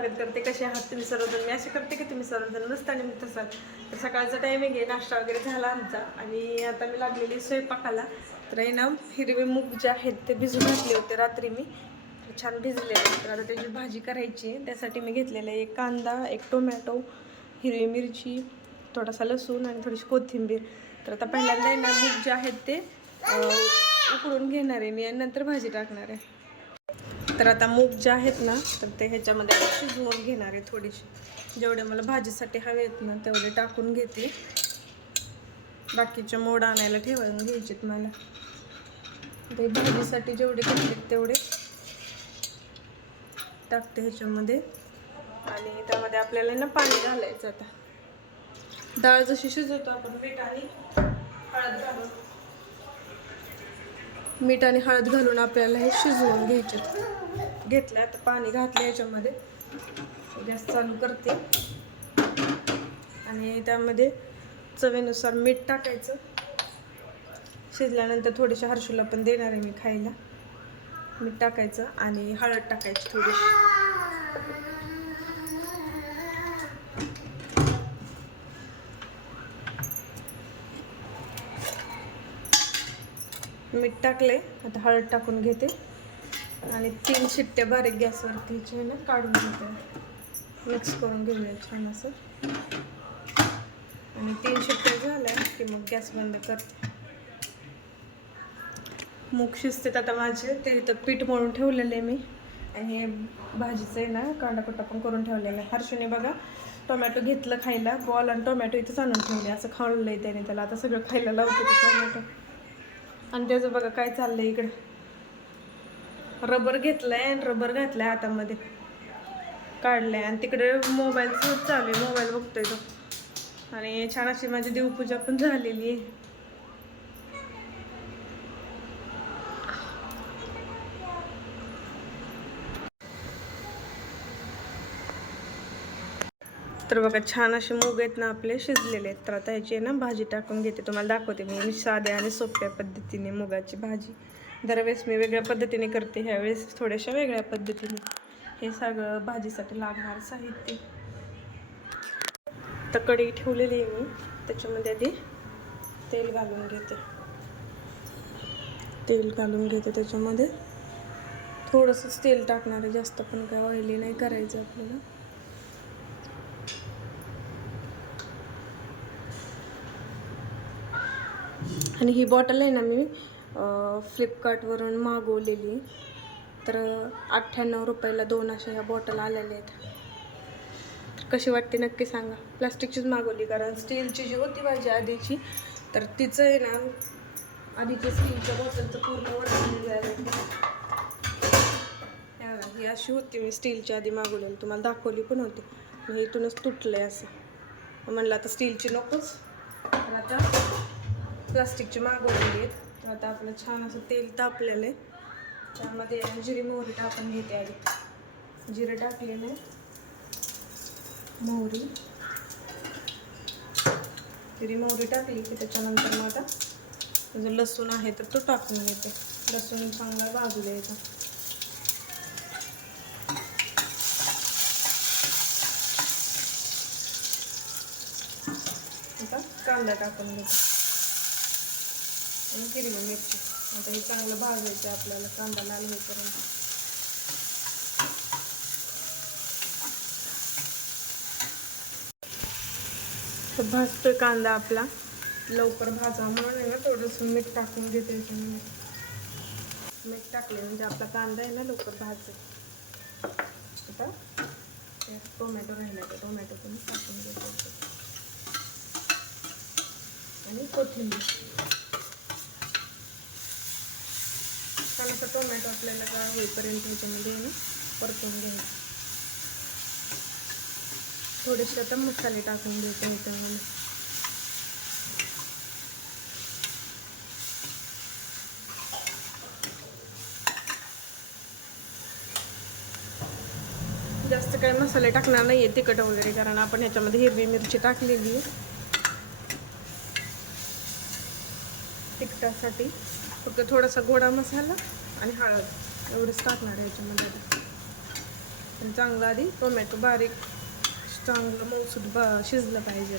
स्वागत करते कसे आहात तुम्ही सर्वजण? मी असे करते की तुम्ही सर्वजण मस्त आणि मुक्त असाल तर सकाळचा टायमिंग आहे नाश्ता वगैरे झाला आमचा. आणि आता मी लागलेली स्वयंपाकाला. तर आहे ना हिरवे मूग जे आहेत ते भिजून घातले होते रात्री मी. छान भिजले. तर आता त्याची भाजी करायची आहे. त्यासाठी मी घेतलेलं आहे एक कांदा एक टोमॅटो हिरवी मिरची थोडासा लसूण आणि थोडीशी कोथिंबीर. तर आता पहिल्यांदा आहे ना मूग जे आहेत ते उकडून घेणार आहे मी आणि नंतर भाजी टाकणार आहे. तर आता मूग जे आहेत ना तर ते ह्याच्यामध्ये शिजवून घेणार आहे थोडीशी. जेवढे मला भाजीसाठी हवे आहेत ना तेवढे टाकून घेते. बाकीचे मोड आणायला ठेवून घ्यायचेत मला. ते भाजीसाठी जेवढे घेतलेत तेवढे टाकते ह्याच्यामध्ये. आणि त्यामध्ये आपल्याला ना पाणी घालायचं आता. डाळ जशी शिजवतो आपण मीठ आणि हळद घालून. मीठ आणि हळद घालून आपल्याला हे शिजवून घ्यायचे. घेतलं आता पाणी घातलं याच्यामध्ये. गॅस चालू करते. आणि त्यामध्ये चवीनुसार मीठ टाकायचं. शिजल्यानंतर थोडीशी हर्षूला पण देणार आहे मी खायला. मीठ टाकायचं आणि हळद टाकायची थोडीशी. मीठ टाकले आता हळद टाकून घेते. आणि तीन शिट्ट्या बारीक गॅसवरती ह्याची आहे ना काढून घेते. मिक्स करून घेऊया छान असं. आणि तीन शिट्ट्या झाल्या की मग गॅस बंद करते मूग शिजते आता माझे ते इथं पीठ मळून ठेवलेलं आहे मी. आणि हे भाजीचं आहे ना कांडाकुट्टा पण करून ठेवलेला आहे. हर्षूने बघा टोमॅटो घेतलं खायला बॉल आणि टोमॅटो इथंच आणून ठेवले. असं खाणलं आहे त्याने त्याला आता सगळं खायला लावते ते टोमॅटो. आणि त्याचं बघा काय चाललंय इकडं. रबर घेतलाय आणि रबर घातलाय हातामध्ये. काढलाय आणि तिकडे मोबाईल चालू आहे मोबाईल बघतोय तो. आणि छान अशी माझी देवपूजा पण झालेली आहे. तर बघा छान असे मूग आहेत ना आपले शिजलेले आहेत. तर आता ह्याची आहे ना भाजी टाकून घेते. तुम्हाला दाखवते मी. मी साध्या आणि सोप्या पद्धतीने मुगाची भाजी. दरवेळेस मी वेगळ्या पद्धतीने करते. ह्यावेळेस थोड्याशा वेगळ्या पद्धतीने. हे सगळं भाजीसाठी लागणार साहित्य. तर कढई ठेवलेली आहे मी. त्याच्यामध्ये आधी तेल घालून घेते. तेल घालून घेते त्याच्यामध्ये. थोडंसंच तेल टाकणार आहे. जास्त पण काय ऑइली नाही करायचं आपल्याला. आणि ही बॉटल आहे ना मी फ्लिपकार्टवरून मागवलेली. तर अठ्ठ्याण्णव रुपयाला दोन अशा ह्या बॉटल आलेल्या आहेत. कशी वाटते नक्की सांगा. प्लास्टिकचीच मागवली कारण स्टीलची जी होती माझी आधीची तर तिचं आहे ना आधीच्या स्टीलच्या बॉटलचं पूर्ण वरती ही अशी होती मी स्टीलची आधी मागवलेली. तुम्हाला दाखवली पण होती. मग तुटलं आहे असं. म्हणलं आता स्टीलची नकोच. तर आता प्लास्टिकची मागवलेली आहेत. आता आपलं छान असं तेल तापलेलं आहे. त्यामध्ये जिरी मोहरी टाकून घेते आधी. जिरे टाकलेले मोहरी. जिरी मोहरी टाकली की त्याच्यानंतर मग आता जो लसूण आहे तर तो टाकून घेते. लसूण चांगला भाजूला येतो आता कांदा टाकून घेते. आणि हिरवी मिरची. आता हे चांगलं भाजायचं आहे आपल्याला कांदा लाल होईपर्यंत. तर भाजतोय कांदा आपला. लवकर भाजा म्हणून आहे ना थोडंसं मीठ टाकून घेते याच्यामध्ये. मीठ टाकले म्हणजे आपला कांदा आहे ना लवकर भाज आता त्यात टोमॅटो राहिला तर टोमॅटो पण टाकून घेतो. आणि कोथिंबीर. छान असं टोमॅटो आपल्याला का होईपर्यंत ह्याच्यामध्ये परतून घ्यायचं. थोडेसे आता मसाले टाकून घ्यायचे ह्याच्यामध्ये जास्त काही मसाले टाकणार नाही आहे तिखट वगैरे कारण आपण ह्याच्यामध्ये हिरवी मिरची टाकलेली आहे. तिखटासाठी. फक्त थोडासा गोडा मसाला आणि हळद. एवढंच टाकणार आहे याच्यामध्ये आता. आणि चांगलं आधी टोमॅटो बारीक चांगलं मऊसूद ब शिजलं पाहिजे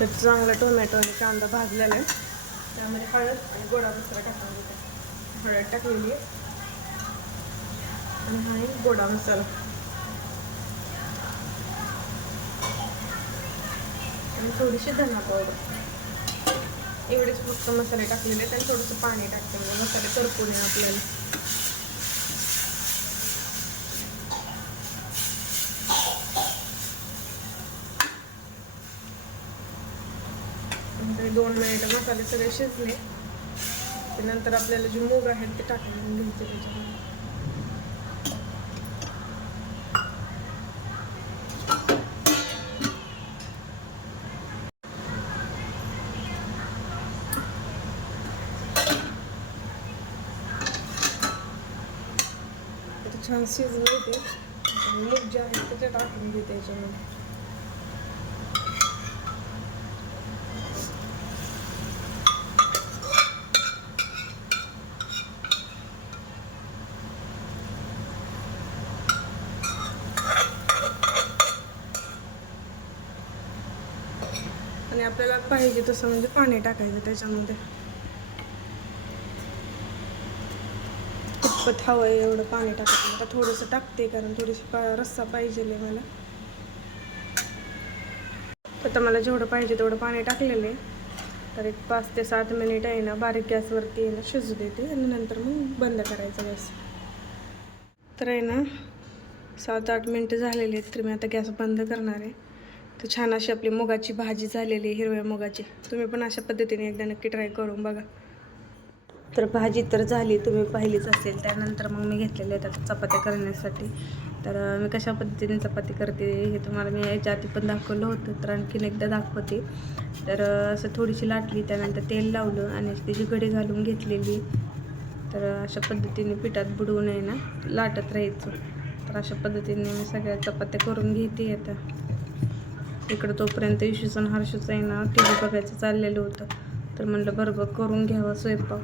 तर चांगला टोमॅटो आणि कांदा भाजलेला आहे. त्यामध्ये हळद आणि गोडा मसाला टाकून हळद टाकलेली आहे. आणि हा गोडा मसाला. आणि थोडीशी धना पावडर एवढेच फक्त मसाले टाकलेले आहेत आणि थोडंसं पाणी टाकते म्हणजे मसाले करपून आहे आपल्याला. दोन मिनिटं मसाले सगळे शिजले. त्यानंतर नंतर आपल्याला जे मूग आहेत ते टाकून घ्यायचे त्याच्यामध्ये. छान शिजलं ते. मीठ जे आहे ते टाकून घेते त्याच्यामध्ये आणि आपल्याला पाहिजे तसं म्हणजे पाणी टाकायचं त्याच्यामध्ये. कितपत हवं आहे एवढं पाणी टाकत आता थोडंसं टाकते कारण थोडीशी पा रस्सा पाहिजे मला. आता मला जेवढं पाहिजे तेवढं पाणी टाकलेलं. आहे तर एक पाच ते सात मिनिट आहे ना बारीक गॅसवरती आहे ना शिजू देते आणि नंतर मग बंद करायचा गॅस. तर आहे ना सात आठ मिनटं झालेली आहेत तर मी आता गॅस बंद करणार आहे. तर छान अशी आपली मुगाची भाजी झालेली आहे हिरव्या मुगाची. तुम्ही पण अशा पद्धतीने एकदा नक्की ट्राय करून बघा. तर भाजी तर झाली तुम्ही पाहिलीच असेल. त्यानंतर मग मी घेतलेले आहेत आता चपात्या करण्यासाठी. तर मी कशा पद्धतीने चपाती करते हे तुम्हाला मी याच्या आधी पण दाखवलं होतं तर आणखीन एकदा दाखवते. तर असं थोडीशी लाटली त्यानंतर तेल लावलं आणि त्याची घडी घालून घेतलेली. तर अशा पद्धतीने पिठात बुडवून आहे ना लाटत राहायचं. तर अशा पद्धतीने मी सगळ्या चपात्या करून घेते आता. इकडं तोपर्यंत इशूचं हर्षचं हर्षूचं आहे ना टी व्ही बघायचं चाललेलं होतं. तर म्हणलं बरोबर करून घ्यावं स्वयंपाक.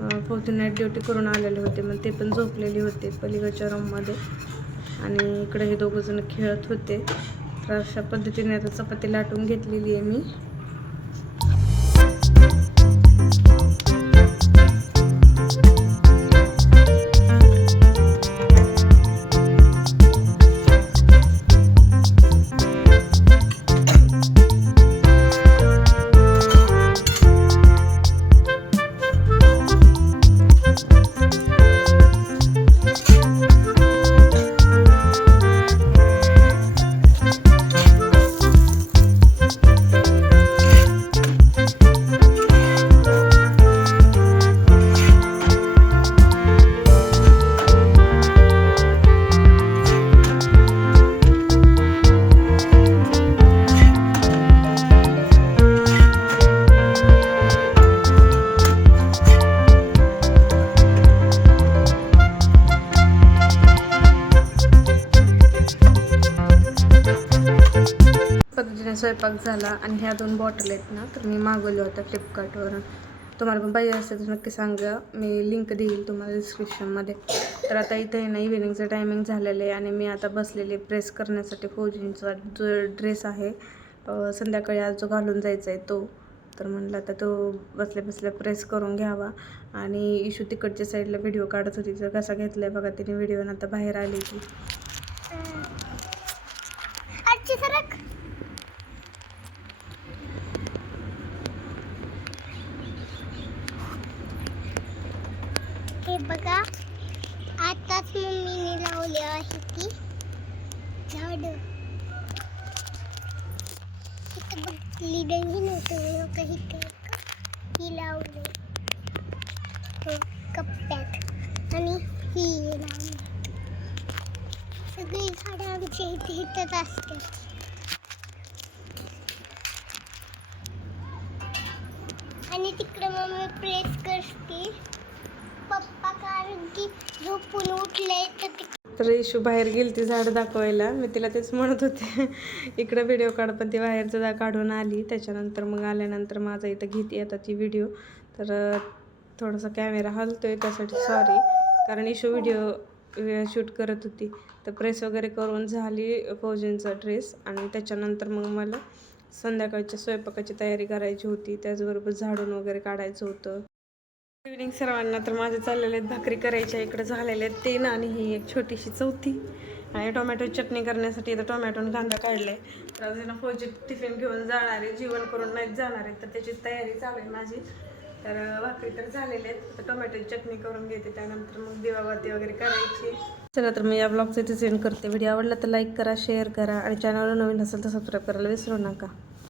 नाईट ड्युटी करून आलेले होते मग ते पण झोपलेले होते पलीकडच्या रूममध्ये आणि इकडे हे दोघंजण खेळत होते. तर अशा पद्धतीने आता चपाती लाटून घेतलेली आहे मी. इकडे स्वयंपाक झाला आणि ह्या दोन बॉटल आहेत ना तर मी मागवल्या होत्या फ्लिपकार्टवरून तुम्हाला पण पाहिजे असेल तर नक्की सांगा. मी लिंक देईल तुम्हाला डिस्क्रिप्शनमध्ये तर आता इथे ना इव्हिनिंगचं टायमिंग झालेलं आहे आणि मी आता बसलेले प्रेस करण्यासाठी फौजींचा जो ड्रेस आहे संध्याकाळी आज जो घालून जायचा आहे तो. तर म्हणलं आता तो बसल्या बसल्या प्रेस करून घ्यावा. आणि इशू तिकडच्या साईडला व्हिडिओ काढत होती तर कसा घेतला आहे बघा तिने व्हिडिओ आता बाहेर आली की आजची सरक हे बघा आताच मम्मीने लावले आहे ती झाड लिडही बघली नाही नव्हतं काही ही लावले. हो, कप्प्यात. आणि ही लावली. सगळी झाडं आमच्या इथे हिटत असतात आणि तिकडे मम्मी प्रेस करते. पप्पा कारण की झोपून उठले तर ते तर इशू बाहेर गेली ती झाडं दाखवायला. मी तिला तेच म्हणत होते. इकडं व्हिडिओ काढ पण ती बाहेरचं जा काढून आली. त्याच्यानंतर मग आल्यानंतर माझा इथं घेते आता ती व्हिडिओ तर थोडासा कॅमेरा हलतोय त्यासाठी सॉरी कारण इशू व्हिडिओ शूट करत होती. तर प्रेस वगैरे करून झाली फौजींचा ड्रेस आणि त्याच्यानंतर मग मला संध्याकाळच्या स्वयंपाकाची तयारी करायची होती. त्याचबरोबर झाडून वगैरे काढायचं होतं. इव्हनिंग सर्वांना तर माझे चाललेले आहेत भाकरी करायच्या इकडे झालेले आहेत तीन आणि ही एक छोटीशी चौथी. आणि टोमॅटो चटणी करण्यासाठी आता टोमॅटो कांदा काढला आहे तर अजून ना फौजी टिफिन घेऊन जाणार आहे जेवण करून नाहीत जाणार आहे तर त्याची तयारी चालू आहे माझी. तर भाकरी तर झालेले आहेत तर टोमॅटोची चटणी करून घेते त्यानंतर मग दिवाबत्ती वगैरे करायची. चला तर मी या ब्लॉगचं इथे सेंड करते. व्हिडिओ आवडला तर लाईक करा शेअर करा आणि चॅनलवर नवीन असेल तर सबस्क्राईब करायला विसरू नका.